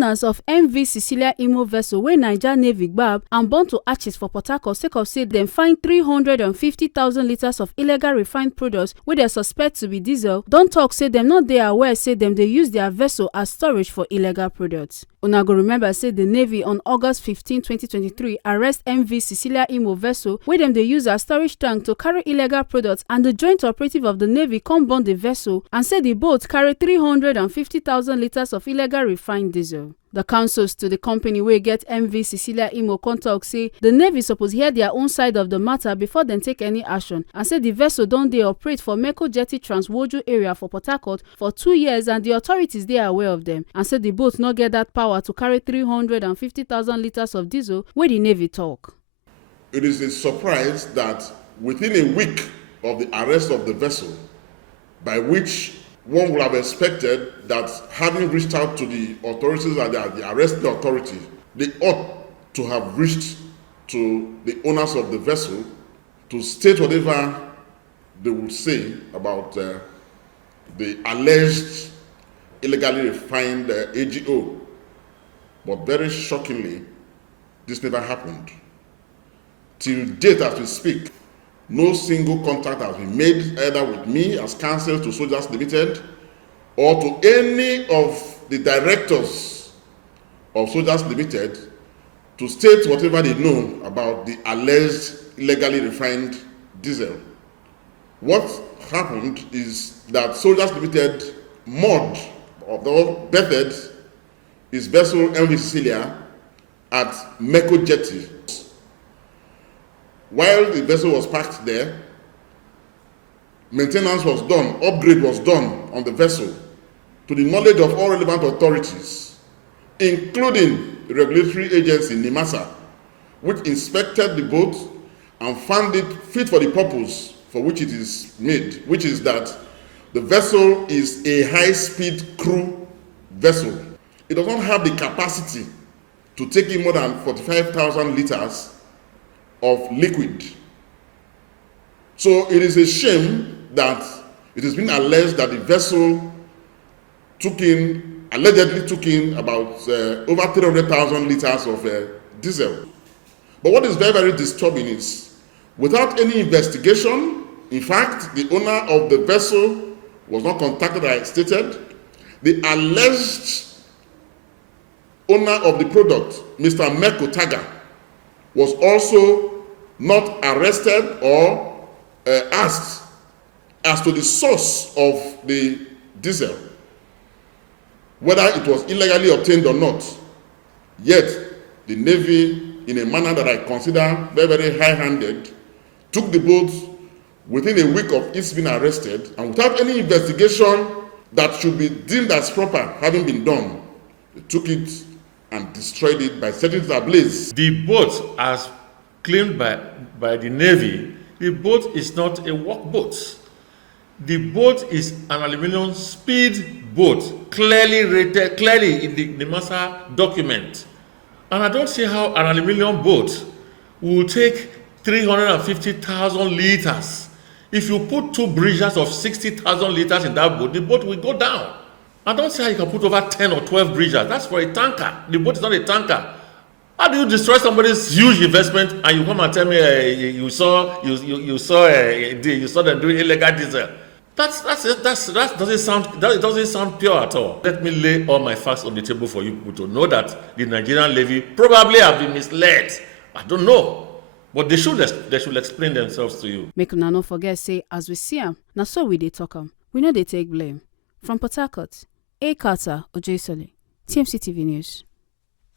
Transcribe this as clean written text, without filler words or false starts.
owners of MV Cecilia Imo vessel wey Naija Navy gbab and burn to ashes for Port Harcourt sake of say dem find 350,000 litres of illegal refined products wey dem suspect to be diesel, don tok say dem no dey aware say dem dey use dia vessel as storage for illegal products. Una go remember say the Navy on August 15, 2023 arrest MV Cecilia Imo vessel wey dem dey use as storage tank to carry illegal products, and the joint operative of the Navy come burn the vessel and say the boat carry 350,000 litres of illegal refined diesel. The counsels to the company wey get MV Cecilia Imo come tok say the Navy suppose hear their own side of the matter before dem take any action, and say the vessel don dey operate for Meko Jetty Transwojo area for Port Harcourt for 2 years and the authorities dey aware of them, and say the boat no get that power to carry 350,000 litres of diesel wey the Navy tok. It is a surprise that within a week of the arrest of the vessel, by which one would have expected that having reached out to the authorities and the arresting authority, they ought to have reached to the owners of the vessel to state whatever they would say about the alleged illegally refined AGO. But very shockingly, this never happened. Till date as we speak, no single contact has been made either with me as counsel to Soldiers Limited or to any of the directors of Soldiers Limited to state whatever they know about the alleged illegally refined diesel. What happened is that Soldiers Limited moored or bettered his vessel MV Cecilia at Meko Jetty. While the vessel was parked there, maintenance was done, upgrade was done on the vessel to the knowledge of all relevant authorities, including the regulatory agency NIMASA, which inspected the boat and found it fit for the purpose for which it is made, which is that the vessel is a high-speed crew vessel. It does not have the capacity to take in more than 45,000 litres of liquid. So it is a shame that it has been alleged that the vessel allegedly took in about over 300,000 litres of diesel. But what is very, very disturbing is, without any investigation, in fact, the owner of the vessel was not contacted, as I stated. The alleged owner of the product, Mr. Meko Taga, was also not arrested or asked as to the source of the diesel, whether it was illegally obtained or not. Yet, the Navy, in a manner that I consider very, very high-handed, took the boat within a week of its being arrested, and without any investigation that should be deemed as proper having been done, they took it and destroyed it by setting it ablaze. The boat, as claimed by the Navy, the boat is not a workboat. The boat is an aluminum speed boat, clearly rated, clearly in the NIMASA document. And I don't see how an aluminum boat will take 350,000 litres. If you put 2 bridges of 60,000 litres in that boat, the boat will go down. I don't see how you can put over 10 or 12 bridges. That's for a tanker. The boat is not a tanker. How do you destroy somebody's huge investment and you come and tell me you saw them doing illegal diesel? That doesn't sound pure at all. Let me lay all my facts on the table for you people to know that the Nigerian Navy probably have been misled. I don't know, but they should explain themselves to you. Make una no forget say as we see am, na so we dey talk am. We no dey take blame. From Port Harcourt, A. Carter Ojesole, TMC TV News.